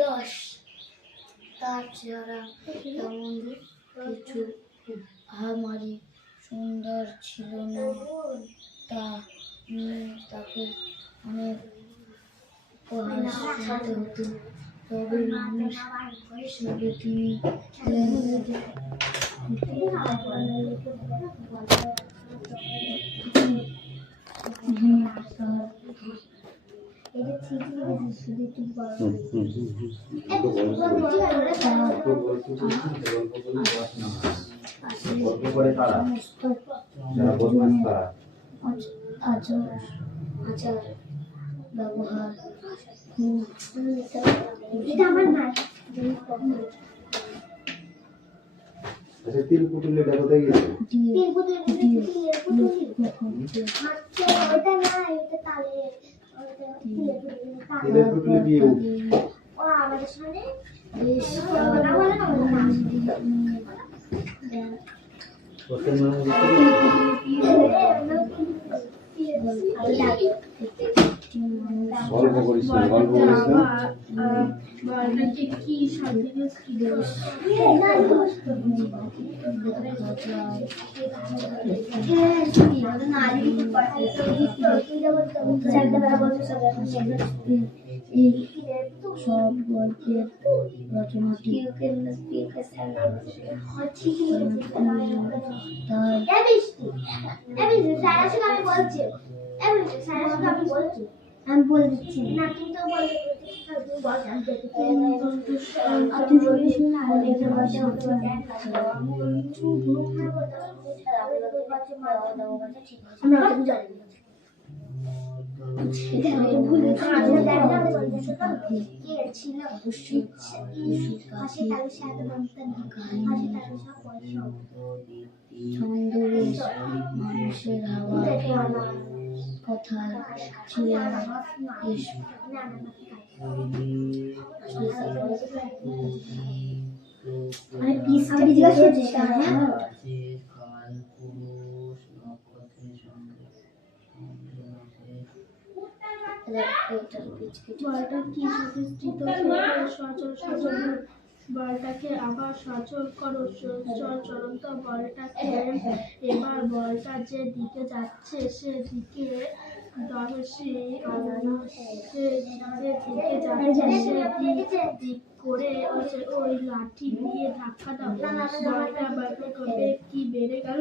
দাস তার চেহারা তেমন কিছু আহামরি সুন্দর ছিল না, তাকে অনেক উপহাস করতে হতো, তবে মানুষ হিসেবে তিনি ছিলেন আচার ব্যবহার আচ্ছা, তিল পুতুলে কোথায় গেছে? গল্প করিস না, গল্প করিস না। কি সব গল্পের রচনাটি আমি বলে দিচ্ছি না, তুমি তো বলে মানুষের হাওয়া কথা ছিল বলটাকে আবার সচল করো, চলন্ত বলটাকে এবার বলটা যে দিকে যাচ্ছে সেদিকে দিক করে ওই লাঠি দিয়ে ধাক্কা দাও। বলটা করবে কি বেড়ে গেল,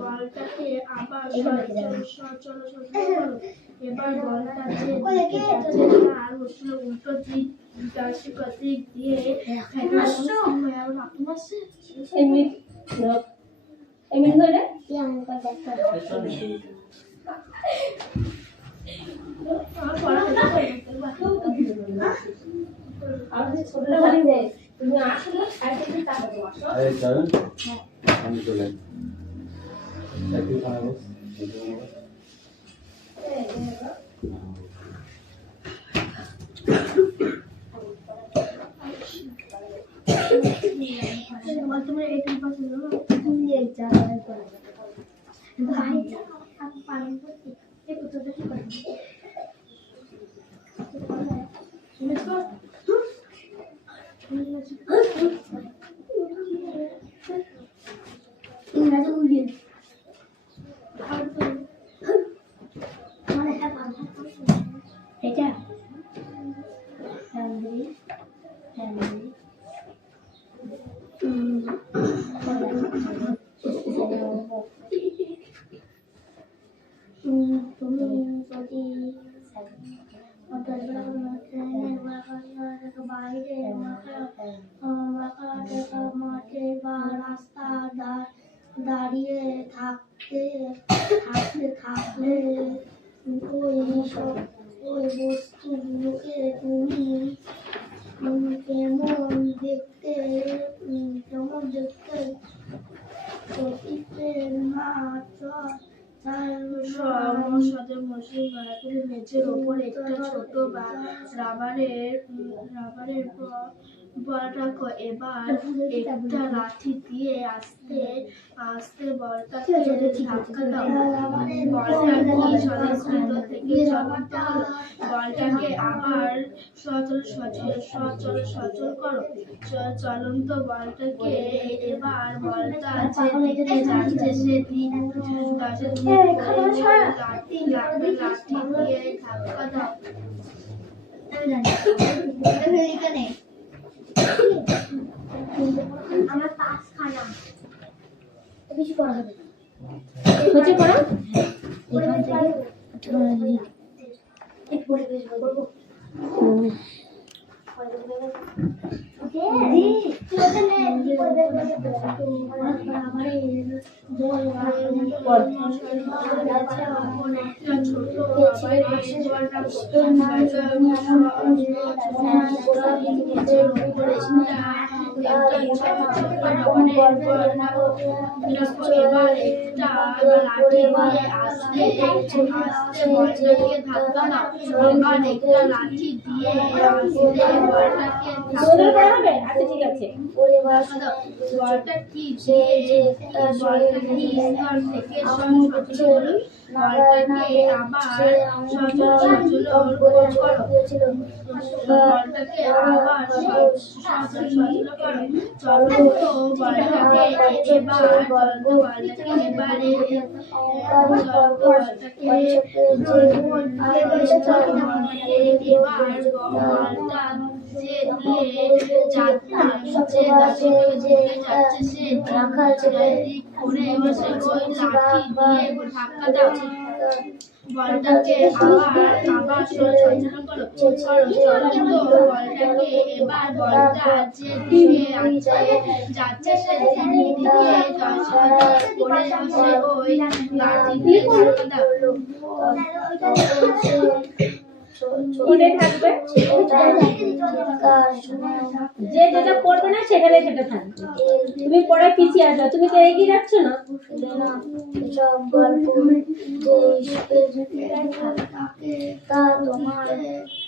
বলটাকে আবার সচল করো। এবার বলটা যে দিকে যাচ্ছে আর উল্টো দিক দিয়ে মাঠে বা রাস্তা দাঁড়িয়ে থাকলে ওই বস্তুগুলোকে তুমি কেমন দেখতে মেঝের ওপর একটা ছোট রাবারের বলটাকে এবার একটা লাঠি দিয়ে আস্তে আস্তে বলটাকে ধাক্কা দাও। বলটা কি সংস্কৃত থেকে চলিত হলো। বলটাকে আবার সচল করো। চলন্ত বলটাকে এবার বলটা যে দিকে যাচ্ছে সে দিক লাঠি দিয়ে ধাক্কা দাও। আমার পাঁচ খানা কিছু করা হবে না। হচ্ছে পড়া এখান থেকে 18 লিখ। এই পরিবেশ বলবো লাঠি দিয়ে তোমাদের পড়া হবে? আচ্ছা ঠিক আছে। বলটা কি যে বলটা কি স্তর থেকে সচল হলো। বলটাকে আবার সচল করো। বলটাকে আবার সচল করো। চলন্ত বলটাকে এবার বলটা যে দিয়ে যাচ্ছে সে দিক করে বসে ওই লাঠি দিয়ে ধাক্কা দাও। বলটাকে আবার সচল করো। চলন্ত বলটাকে এবার বলটা যে দিকে যাচ্ছে সে দিকে করে বসে ওই লাঠি দিয়ে ধাক্কা দাও। ওটাই থাকবে, যে যেটা পড়বে না সেখানে সেটা থাকবে। তুমি পড়ায় পিছিয়ে আসবে, তুমি তো এগিয়ে যাচ্ছ না। সব গল্প তা তোমার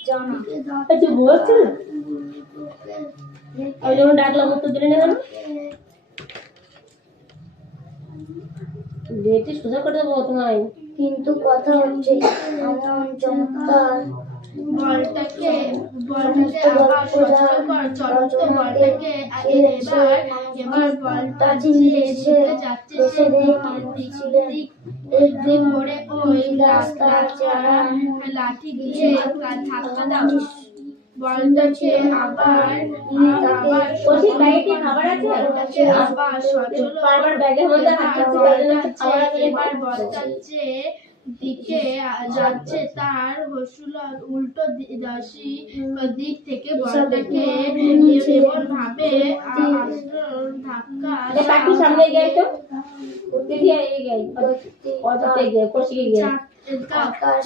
জানা। তুই বলছো না আমি যখন ডাকলাম উত্তর দিলে নেবে না। ডেটে সোজা করে দেবো তোমায়। কিন্তু কথা হচ্ছে এমন চমৎকার বলটাকে আবার সচল কর। চলন্ত বলটাকে এবার বলটা যে দিকে যাচ্ছে সে দিক করে ওই লাঠি দিয়ে ধাক্কা দাও। বলটাকে আবার ওষুধ বাইরে খাবার আছে আবার সচল বারবার ব্যাগের মধ্যে হাত এবার বলটা যে দিকে যাচ্ছে তার হসুলার উল্টো দিক থেকে বলটাকে এমন ভাবে ধাক্কা পাখি সামনে গিয়ে তো দিয়ে গিয়ে অততে গিয়ে কষিয়ে গিয়ে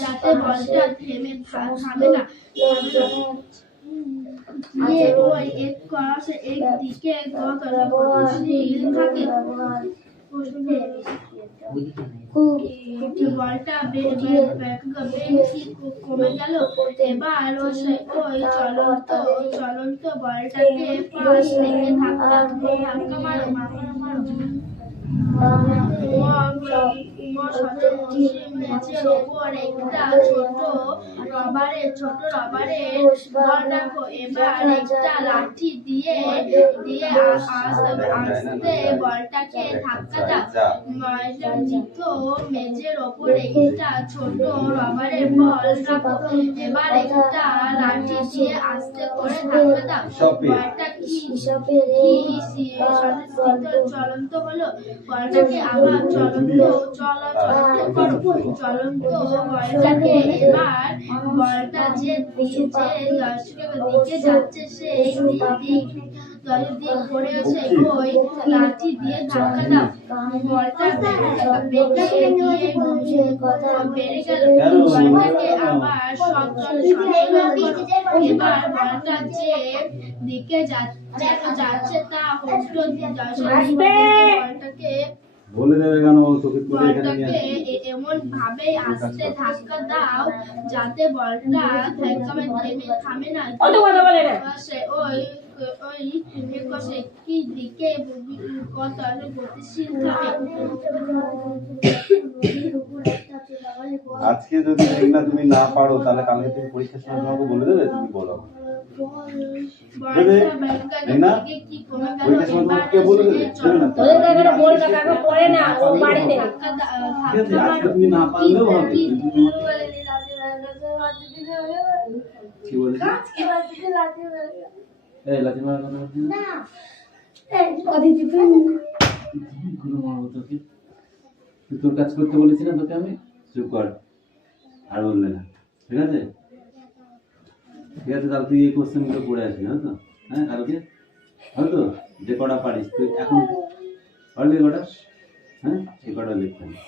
যাতে বলটা থামে না। ওই এক ক্রসে একদিকে গতিশীল থাকে। বলটা বেশি কমে গেল। এবার ওই চলন্ত বলটাকে পাশ থেকে ধাক্কা মারো। মেঝের ওপর একটা ছোট রবারের বল রাখো। এবার একটা লাঠি দিয়ে আস্তে বলটাকে ধাক্কা দাও। মেঝের ওপর একটা ছোট রবারের বল রাখো। এবার একটা লাঠি দিয়ে আস্তে করে ধাক্কা দাও। বলটা কি চলন্ত হলো। বলটাকে আবার চলন্ত করো। চলন্ত বলটাকে এবার বলটা যে দর্শকের দিকে যাচ্ছে সেই দিক করে ওই লাঠি দিয়ে ধাক্কা দাও। বলটা বেড়ে গেল। বলটাকে আবার সচল এবার বলটা যে দিকে যাচ্ছে তা উল্টো বলটাকে বলে দেবে কেন তোকে তুলে এখানে নিয়ে বলটাকে আসবি। এমন ভাবে আস্তে ধাক্কা দাও যাতে বলটা থামে না। অত কথা বলে না। সে ওই ওই একশো একটি দিকে কত গতিশীল থাকে। আজকে যদি মেঘনা তুমি না পারো তাহলে কালকে তুমি পরীক্ষার সময় তোমাকে বলে দেবে, তুমি বলো। মেঘনা পরীক্ষার সময় তোমাকে কে বলে দেবে? ওদের কাছে বলবে কাকা পড়ে না ও বাড়িতে। ঠিক আছে, আজকে তুমি না পারলেও হবে। কি বলেছিস? এই লাঠি মারা কথা বলছিস না? কোনো মারবো তোকে? তুই তোর কাজ করতে বলেছি না তোকে আমি? চুপ কর, আর বললে না, ঠিক আছে? ঠিক আছে, তাহলে তুই এই কোশ্চেনগুলো পড়ে আসবি, হয়তো? হ্যাঁ, কালকে হয়তো যে কটা পারিস তুই এখন পারবি কটা? হ্যাঁ, সে কটা লিখতে হবে।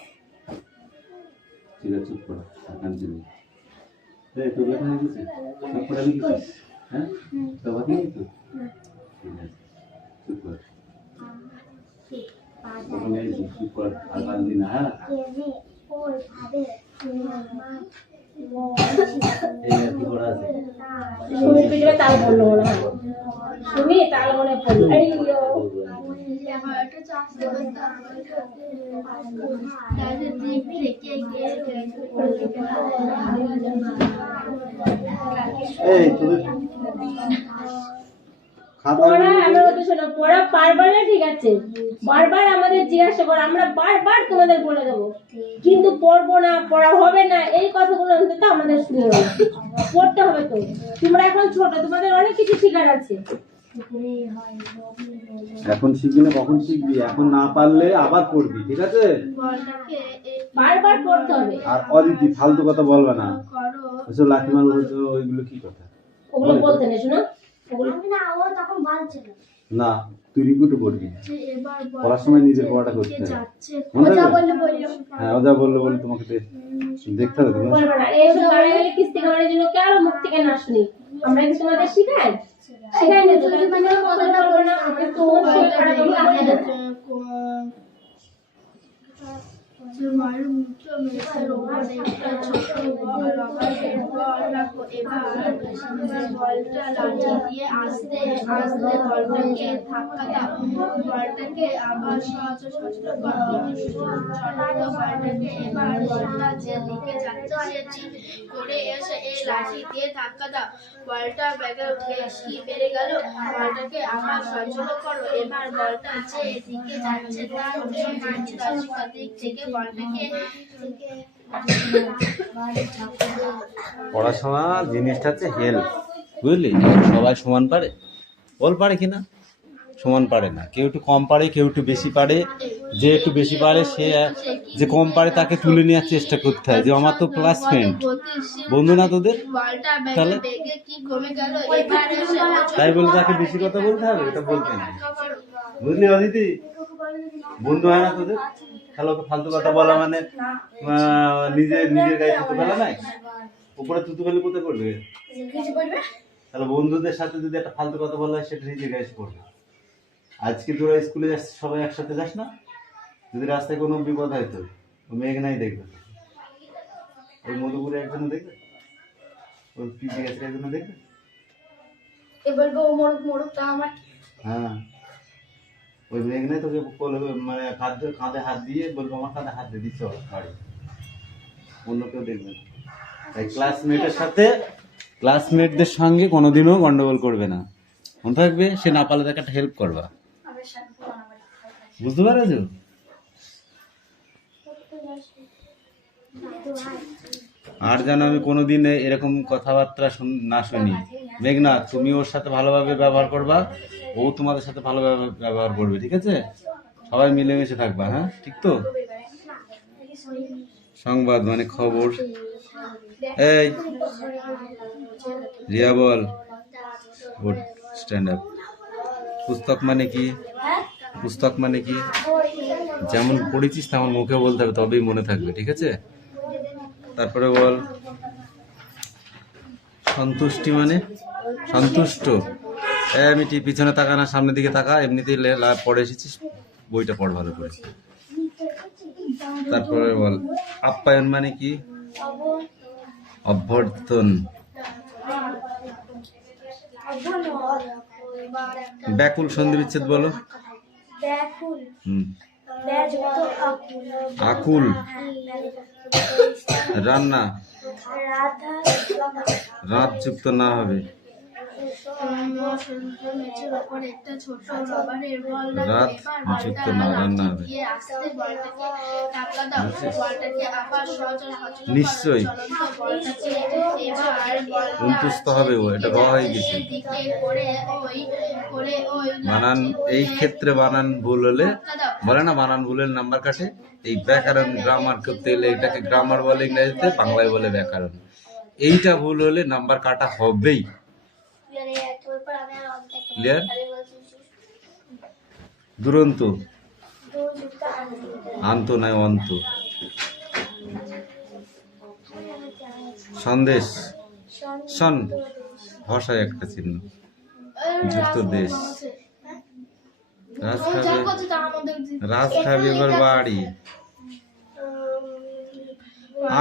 ঠিক আছে, চুপ কর, কন্টিনিউ। তোর লেখা হয়ে গেছে? সব পড়া লিখেছিস? হ্যাঁ, তো বাকি নেই তো? ঠিক আছে, চুপ কর। চুপ কর, আর বাঁধবি না, হ্যাঁ? এই আর কি করা আছে? সুমির পিঠে তাল পড়লো মনে হয়। সুমি তাল মনে পড়লো। এই তোদের পড়া আমরা ওদের শোনো, পড়া পারবার না ঠিক আছে, বারবার আমাদের জিজ্ঞাসা করো, আমরা বারবার তোমাদের বলে দেবো, কিন্তু পড়বো না, পড়া হবে না, এই কথাগুলো অন্তত আমাদের শুনে পড়তে হবে। তো তোমরা এখন ছোট, তোমাদের অনেক কিছু শেখার আছে। এখন শিখবি না কখন শিখবি? এখন না পারলে আবার পড়বি, ঠিক আছে? বারবার পড়তে হবে। আর অদিতি ফালতু কথা বলবে না। ওসব লাঠি মারবো হয়তো, ওইগুলো কি কথা? ওগুলো বলতে নেই, শোনো না, তুই রিপিটও করবি, পড়ার সময় নিজের পড়াটা করতে হবে, মনে থাকবে? হ্যাঁ, ওজা বললে বলে তোমাকে দেখতে হবে। তুমি বলবে না এইসব গাড়ি গাড়ি কিস্তি করার জন্য কারো মুখ থেকে না শুনি। আমরা কি তোমাদের শিখাই? শিখাই না তো, তোমরা কথা বলবে না, আমরা তো সেই খারাপ বলে দেব। তোমার মুখে মেসের উপরে একটা ছোট রবারের বল রাখো। এবার বলটা লাঠি দিয়ে আস্তে আস্তে বলটাকে ধাক্কা দাও। বলটাকে আবার সচল করো। বলটাকে এবার বলটা যে দিকে যাচ্ছে সে ঠিক করে এসে এই লাঠি দিয়ে ধাক্কা দাও। বলটা বেশি বেড়ে গেল। বলটাকে আবার সচল করো। এবার বলটা যে দিকে যাচ্ছে তার উল্টো দিক থেকে পড়াশোনা জিনিসটা হচ্ছে হেল্প, বুঝলি? সবাই সমান পারে? বল পারে কিনা? সমান পারে না, কেউ একটু কম পারে, কেউ একটু বেশি পারে। যে একটু বেশি পারে সে যে কম পারে তাকে তুলে নেওয়ার চেষ্টা করতে হয়, যে আমার তো ক্লাসমেট, বন্ধু না তোদের, তাহলে তাই বলে তাকে বেশি কথা বলতে হবে? এটা বলতে না, বুঝলি অদিতি? বন্ধু হয় না তোদের, তাহলে ওকে ফালতু কথা বলা মানে নিজের গায়ে থুতু ফেলা নাই? উপরে থুতু ফেলে কোথায় করবে? তাহলে বন্ধুদের সাথে যদি একটা ফালতু কথা বলা হয় সেটা নিজের গায়ে পড়বে। আজকে তোরা স্কুলে যাচ্ছিস, সবাই একসাথে যাস না? যদি রাস্তায় কোনো বিপদ হয় তো মেঘ নাই দেখবে, ওই মধুপুরে একজন দেখবে, ওই পিপি গাছের একজন দেখবে, হ্যাঁ ওই মেঘ নাই তোকে মানে কাঁধে হাত দিয়ে বলবো আমার কাঁধে হাত দিয়ে দিচ্ছ বাড়ি, অন্য কেউ দেখবে না। তাই ক্লাসমেটদের সঙ্গে কোনোদিনও গন্ডগোল করবে না, মনে থাকবে? সে না পারলে তাকে একটা হেল্প করবা, বুঝতে পারছো? আর যেন আমি কোনোদিন এরকম কথাবার্তা না শুনি। মেঘনা, তুমি ওর সাথে ভালোভাবে ব্যবহার করবা, ও তোমাদের সাথে ভালোভাবে ব্যবহার করবে, ঠিক আছে? সবাই মিলেমিশে থাকবা, হ্যাঁ? ঠিক তো? সংবাদ মানে খবর। এই রিয়া বল, গুড, স্ট্যান্ড আপ। পুস্তক মানে কি? পুস্তক মানে কি? যেমন পড়েছিস তেমন মুখে বলতে হবে, তবেই মনে থাকবে, ঠিক আছে? তারপরে বল সন্তুষ্টি মানে? সন্তুষ্ট। আমি পিছনে তাকা না, সামনের দিকে তাকা, এমনিতেই পড়ে এসেছিস, বইটা পড় ভালো করে। তারপরে বল আপ্যায়ন মানে কি? অভ্যর্থন। ব্যাকুল সন্ধি বিচ্ছেদ বলো। ব্যাকুল হুম। ব্যাযুক্ত আকুল আকুল রান্না রাধা রাত যুক্ত না হবে। মেঝের ওপর একটা ছোট রবারের বল রাত রাখো, এবার যুক্ত বলটা না রান্না লাঠি হবে। দিয়ে আস্তে বলটাকে ধাক্কা দাও, বলটাকে আবার সচল সচল নিশ্চয়ই। চলন্ত বলটাকে এবার বলটা অন্তুস্থ হবে ও, এটা র হয়ে গেছে। দিকে করে ওই বানান এই ক্ষেত্রে বানান ভুল হলে বলে না, বানান ভুলের নাম্বার কাটে। এই ব্যাকরণ গ্রামার করতে গেলে এটাকে গ্রামার বলে ইংরেজিতে, বাংলায় বলে ব্যাকরণ। এইটা ভুল হলে নাম্বার কাটা হবেই। ক্লিয়ার? দুরন্ত আন্ত নয় অন্ত। সন্দেশ সন ভাষায় একটা চিহ্ন যুক্ত দেশ। রাজ খাবে রাজ খাবে এবার বাড়ি।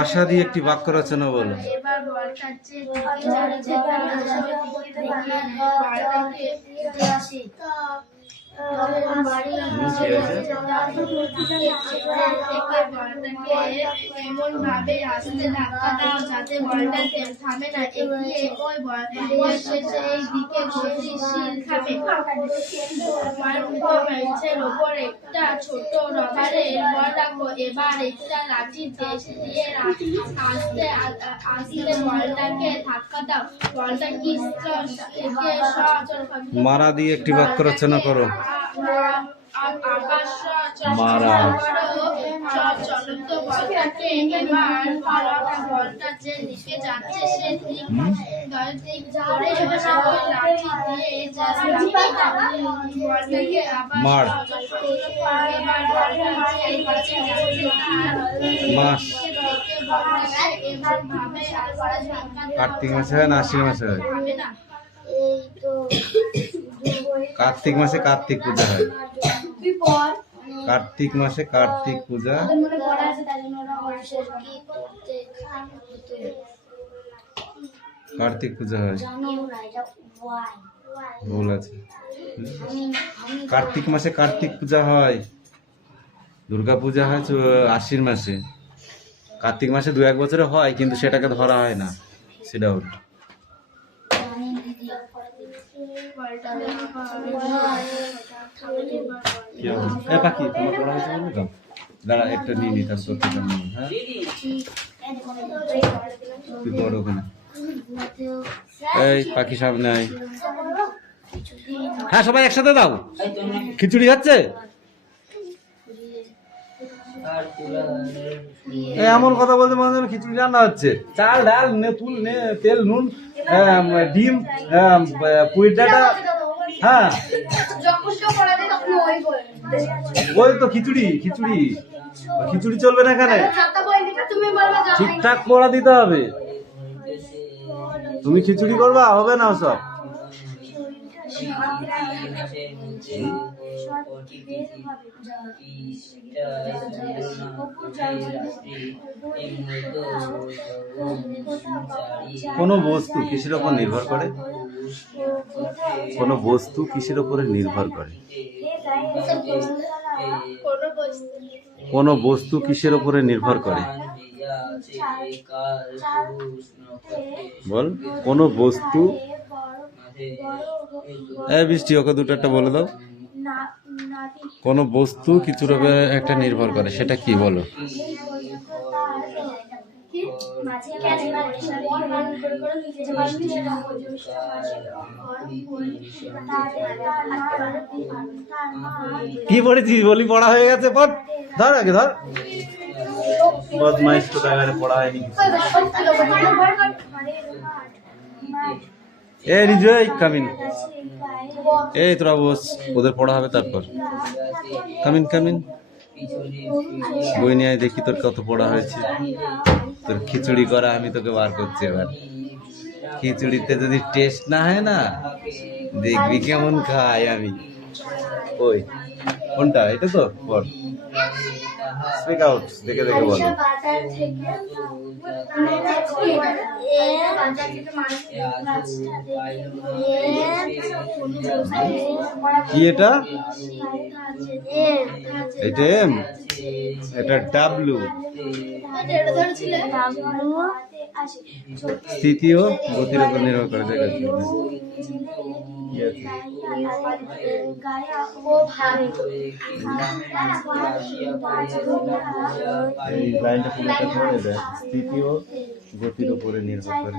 আশা দিয়ে একটি বাক্য রচনা বলো। এবার বলটা যে দিকে যাচ্ছে তার দিকে বলটাকে আসে এমন ভাবে আসতে ধাক্কা দাও যাতে বলটা থামে না, এগিয়ে ওই সেই দিকে গতিশীল খাবে। মেঝের ওপর একটা ছোট রবারের বল রাখো, এবার একটা লাঠি দিয়ে আস্তে আস্তে বলটাকে ধাক্কা দাও, বলটা কি মারা দিয়ে একটি বাক্য রচনা করো। মারা চলন্ত বলটাকে এবার বলটা যে দিকে যাচ্ছে সে দিক ধরে ওই লাঠি দিয়ে বলটাকে আবার মার এবার বলটা যে দিকে যাচ্ছে মাস বলটাকে এমন ভাবে কার্তিক মাসে হয় না আশ্বিন মাসে হয়? হবে না। এই তো কার্তিক মাসে কার্তিক পূজা হয়। কার্তিক মাসে কার্তিক পূজা মনে পড়া আছে তাই জন্য ওরা মানুষের কি করতে কার্তিক পূজা হয়। জানি না এটা ওয়াই ভুল আছে। কার্তিক মাসে কার্তিক পূজা হয়। দুর্গা পূজা হয় আশ্বিন মাসে। কার্তিক মাসে 2-1 বছরে হয়, কিন্তু সেটাকে ধরা হয় না, সেটা ওর। জানি দিদি পাখি তোমার পড়া হয়েছে বলবে তো? দাঁড়া একটা নিয়ে নি, তার তোর থেকে নিই। হ্যাঁ তুই পড় ওখানে। এই পাখি সামনে আয়। হ্যাঁ সবাই একসাথে দাও। খিচুড়ি হচ্ছে? এমন কথা বলতে মনে হয় খিচুড়ি রান্না হচ্ছে। চাল ডাল তুল তেল নুন ডিম পুরির ডাটা। হ্যাঁ ওই তো খিচুড়ি খিচুড়ি খিচুড়ি চলবে না এখানে, ঠিকঠাক পড়া দিতে হবে। তুমি খিচুড়ি করবা, হবে না সব। কোন বস্তু কিসের উপর নির্ভর করে? কোন বস্তু কিসের উপরে নির্ভর করে? কোন বস্তু কিসের উপরে নির্ভর করে? বল কোন বস্তু। বৃষ্টি ওকে দুটো একটা বলে দাও। কোন বস্তু কিছুর উপরে একটা নির্ভর করে, সেটা কি বলো? কি পড়েছিস বলি? পড়া হয়ে গেছে, পড়। ধর আগে ধর। বদমাইশ তো জায়গায় পড়া হয়নি। এই রিজয় কামিন। এই তোরা বস, ওদের পড়া হবে তারপর। Come in come in. বই নিয়ে দেখি তোর কত পড়া হয়েছে। তোর খিচুড়ি করা আমি তোকে বার করছি এবার। খিচুড়িতে যদি টেস্ট না হয় না, দেখবি কেমন খাই আমি। ওই কোনটা? এটা তো বল। স্পিক আউট, দেখে দেখে বলো। বাজার থেকে কি এটা? এটা এম, এটা ডাব্লু। স্থিতি ও গতির উপর নির্ভর করে। দেখেছি এই লাইনটা পুরোটা ধরে দেয়, স্থিতি ও গতির উপরে নির্ভর করে।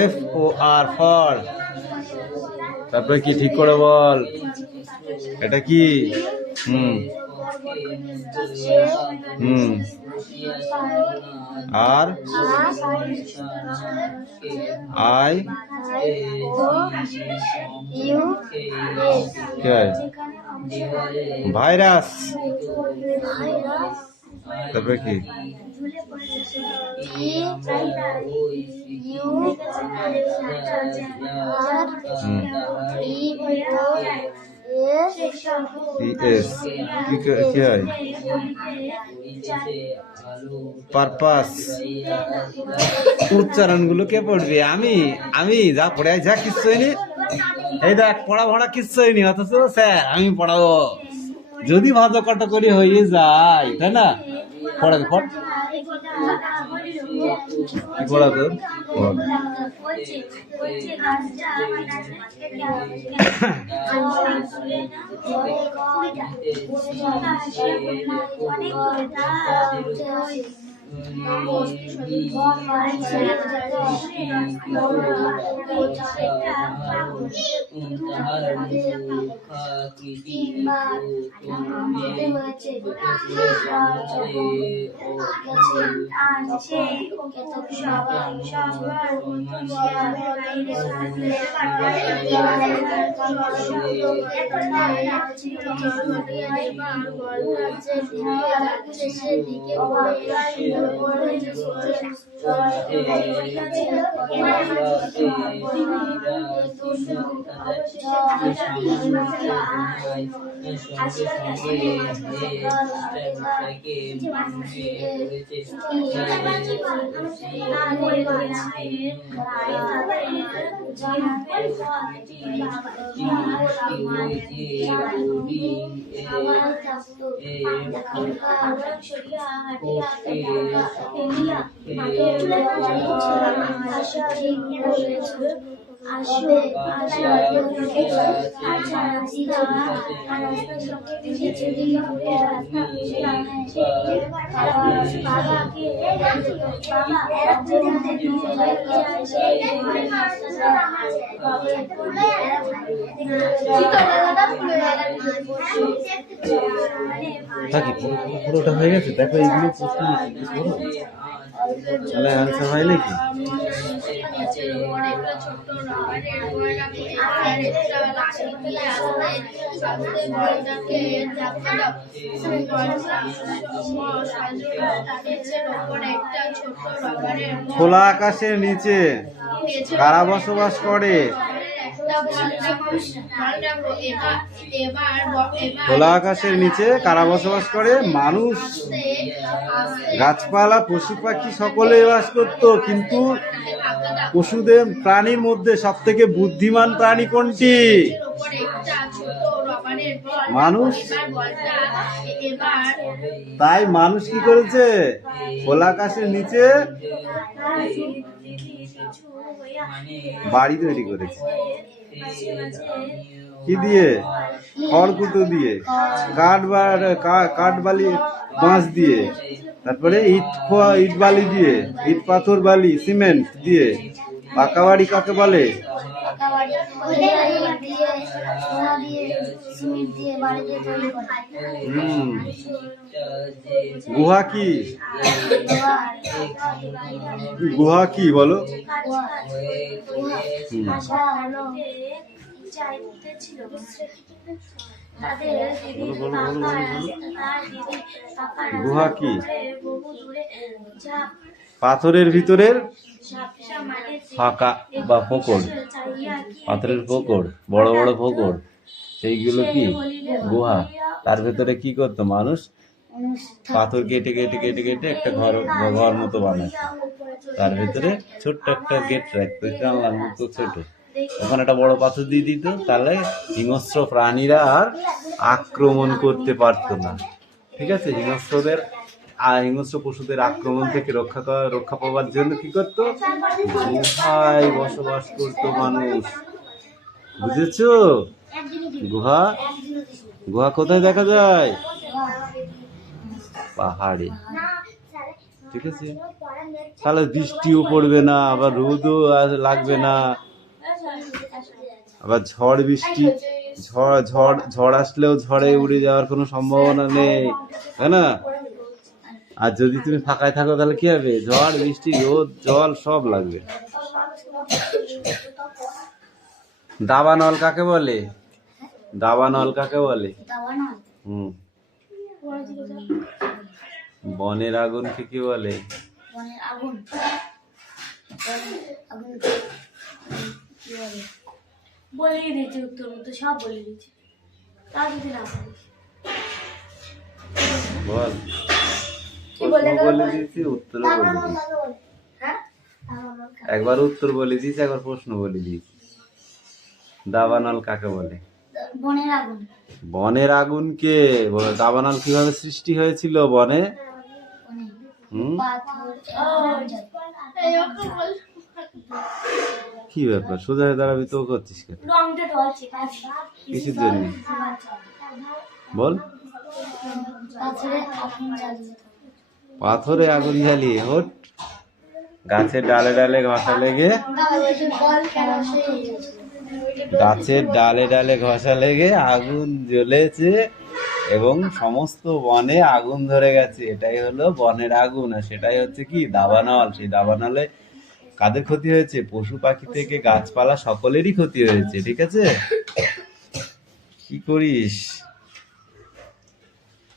F O R for. তারপরে কি ঠিক করে বল, এটা কি? আর আই ভাইরাস। তারপরে কি? কি হয়? পারপাস। উচ্চারণ গুলো কে পড়বে? আমি যা পড়াই, যা কিচ্ছু হয়নি। এই দেখ, পড়া ভরা কিচ্ছু হয়নি, অথচ স্যার আমি পড়াবো। যদি ভাজা কটা করে হয়ে যায়, তাই না? পড়াতে পড়, পড়াতে পুরোটা হয়ে গেছে। দেখো এইগুলো প্রশ্ন তাহলে আনসার হয় নাকি? খোলা আকাশের নিচে কারা বসবাস করে? খোলা আকাশের নিচে কারা বসবাস করে? মানুষ, গাছপালা, পশু পাখি সকলেই বাস করত। কিন্তু পশুদের, প্রাণীর মধ্যে সব থেকে বুদ্ধিমান প্রাণী কোনটি? মানুষ। তাই মানুষ কি করেছে? খোলা আকাশের নিচে বাড়ি তৈরি করেছে। কি দিয়ে? খড়কুটো দিয়ে, কাঠ বালি, বাঁশ দিয়ে, তারপরে ইট বালি দিয়ে, ইট পাথর বালি সিমেন্ট দিয়ে। পাকা বাড়ি কাকে বলে? গুহা কি? গুহা কি বলো? গুহা কি? পাথরের ভিতরের ফাঁকা বা ফোকর, পাথরের ফোকর, বড় বড় ফোকর, সেইগুলো কি গুহা। তার ভেতরে কি করতো মানুষ? পাথর কেটে কেটে কেটে কেটে একটা ঘর মতো বানাতো। তার ভেতরে ছোট্ট একটা গেট রাখতো, জানলার মতো ছোট। ওখানে একটা বড় পাথর দিয়ে দিত, তাহলে হিংস্র প্রাণীরা আর আক্রমণ করতে পারতো না। ঠিক আছে? হিংস্র পশুদের আক্রমণ থেকে রক্ষা পাওয়ার জন্য কি করতো? গুহায় বসবাস করতো মানুষ। বুঝেছো? গুহা কোথায় দেখা যায়? পাহাড়ে। ঠিক আছে? তাহলে বৃষ্টিও পড়বে না, আবার রোদও লাগবে না, আবার ঝড় আসলেও ঝড়ে উড়ে যাওয়ার কোনো সম্ভাবনা নেই, তাই না? আর যদি তুমি ফাঁকায় থাকো তাহলে কি হবে? ঝড় বৃষ্টি রোদ জল সব লাগবে। দাবানল কাকে বলে? দাবানল কাকে বলে? বনের আগুনকে কি বলে? বলিয়ে দিয়েছি উত্তর মতো সব বলে দিয়েছি, তা যদি না পারিস বল। বলে দিয়েছি, উত্তর বলে দিয়েছি। একবার উত্তর বলে দিয়েছি, একবার প্রশ্ন বলে দিয়েছি। দাবানল কাকে বলে? বনের আগুন। বনের আগুনকে দাবানল কিভাবে সৃষ্টি হয়েছিল বনে? কি ব্যাপার, সোজা হয়ে দাঁড়াবি তো করছিস কেন? কিসের জন্য বল? পাথরে আগুন জ্বালিয়ে হোট, গাছের ডালে ডালে ঘষা লেগে, গাছের ডালে ডালে ঘষা লেগে আগুন জ্বলেছে এবং সমস্ত বনে আগুন ধরে গেছে। এটাই হলো বনের আগুন। আর সেটাই হচ্ছে কি দাবানল। সেই দাবানলে কাদের ক্ষতি হয়েছে? পশু পাখি থেকে গাছপালা সকলেরই ক্ষতি হয়েছে। ঠিক আছে? কি করিস?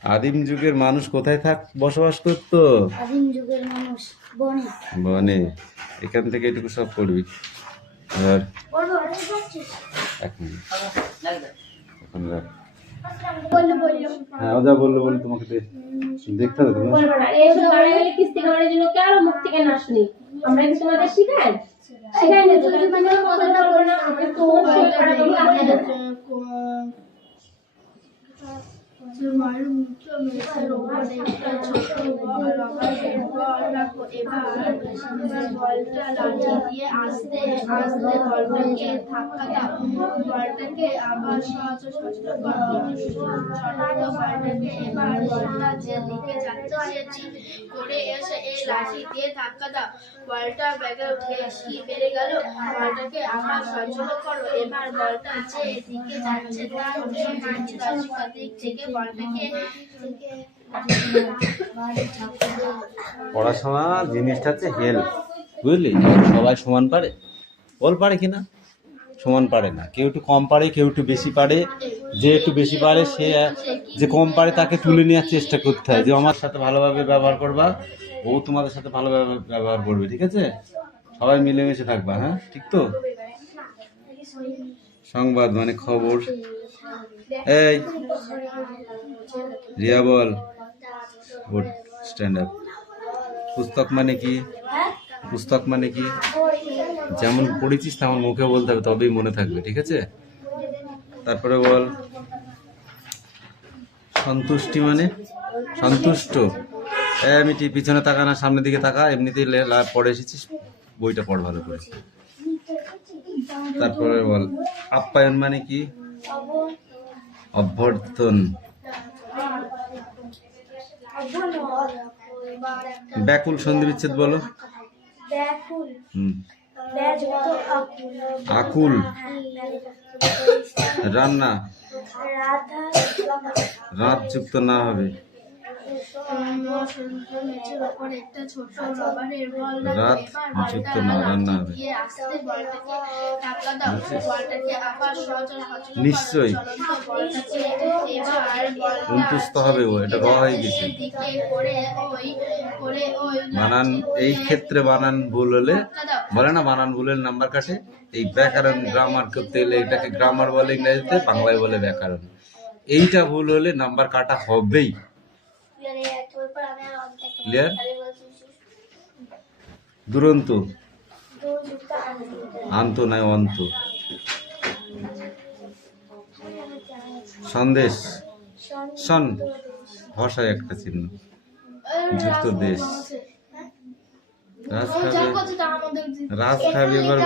আদিম যুগের মানুষ কোথায় বসবাস করতো? আদিম যুগের মানুষ বনে। বনে। এখান থেকে এটুকু সব পড়বি। আর এক মিনিট, এখন রাখ। হ্যাঁ, যা বললো তোমাকে দেখতে হবে। তুমি এইসব বাড়ি গেলে কিস্তি খাবারের জন্য কেন মুখ থেকে না শুনি? আমরা কি তোমাদের শিখাই না? তুমি মানে কথাটা বলো না, আমরা তো শরীর খারাপ তোমার মুখে মেয়েদের ওপর একটা ছোট রবারের বল রাখো। এবার বলটা লাঠি দিয়ে আস্তে আস্তে বলটাকে ধাক্কা দাও। বলটাকে আবার সচল করো। বলটাকে এবার বলটা যে দিকে যাচ্ছে সে ঠিক করে এসে এই লাঠি দিয়ে ধাক্কা দাও। বলটা বেশি বেড়ে গেল। বলটাকে আবার সচল করো। এবার বলটা যে দিকে যাচ্ছে তার দিক থেকে পড়াশোনা জিনিসটা হচ্ছে হেল্প, বুঝলি? সবাই সমান পারে? বল পারে কিনা? সমান পারে না। কেউ একটু কম পারে, কেউ একটু বেশি পারে। যে একটু বেশি পারে সে যে কম পারে তাকে তুলে নেওয়ার চেষ্টা করতে হয়, যে আমার সাথে ভালোভাবে ব্যবহার করবা, ও তোমাদের সাথে ভালোভাবে ব্যবহার করবে। ঠিক আছে? সবাই মিলেমিশে থাকবা। হ্যাঁ, ঠিক তো? সংবাদ মানে খবর। এই রিয়া বল, গুড, স্ট্যান্ড আপ। পুস্তক মানে কি? পুস্তক মানে কি? যেমন পড়েছিস তেমন মুখে বলতে হবে, তবেই মনে থাকবে। ঠিক আছে? তারপরে বল সন্তুষ্টি মানে? সন্তুষ্ট। আমি পিছনে তাকা না, সামনের দিকে তাকা। এমনিতেই পড়ে এসেছিস, বইটা পড় ভালো করে। তারপরে বল আপ্যায়ন মানে কি? অভ্যর্থন। ব্যাকুল সন্ধি বিচ্ছেদ বলো। আকুল। রান্না রাত যুক্ত না হবে। মেঝের ওপর একটা ছোট রবারের বল রাখো। রাত এবার যুক্ত বলটা রান্না লাঠি হবে। দিয়ে আস্তে বলটাকে ধাক্কা দাও। বলটাকে আবার সচল সচল করো। নিশ্চয়ই। চলন্ত বলটাকে এবার বলটা অন্তুস্থ হবে ও, এটা র হয়ে গেছে। দিকে করে ওই বানান এই ক্ষেত্রে বানান ভুল হলে বলে না, বানান ভুলের নাম্বার কাটে। এই ব্যাকরণ গ্রামার করতে গেলে এটাকে গ্রামার বলে ইংরেজিতে, বাংলায় বলে ব্যাকরণ। এইটা ভুল হলে নাম্বার কাটা হবেই। ক্লিয়ার? দুরন্ত, আন্ত নয় অন্ত। সন্দেশ, সন ভাষায় একটা চিহ্ন, যুক্ত দেশ। রাজ খাবে, রাজ খাবে এবার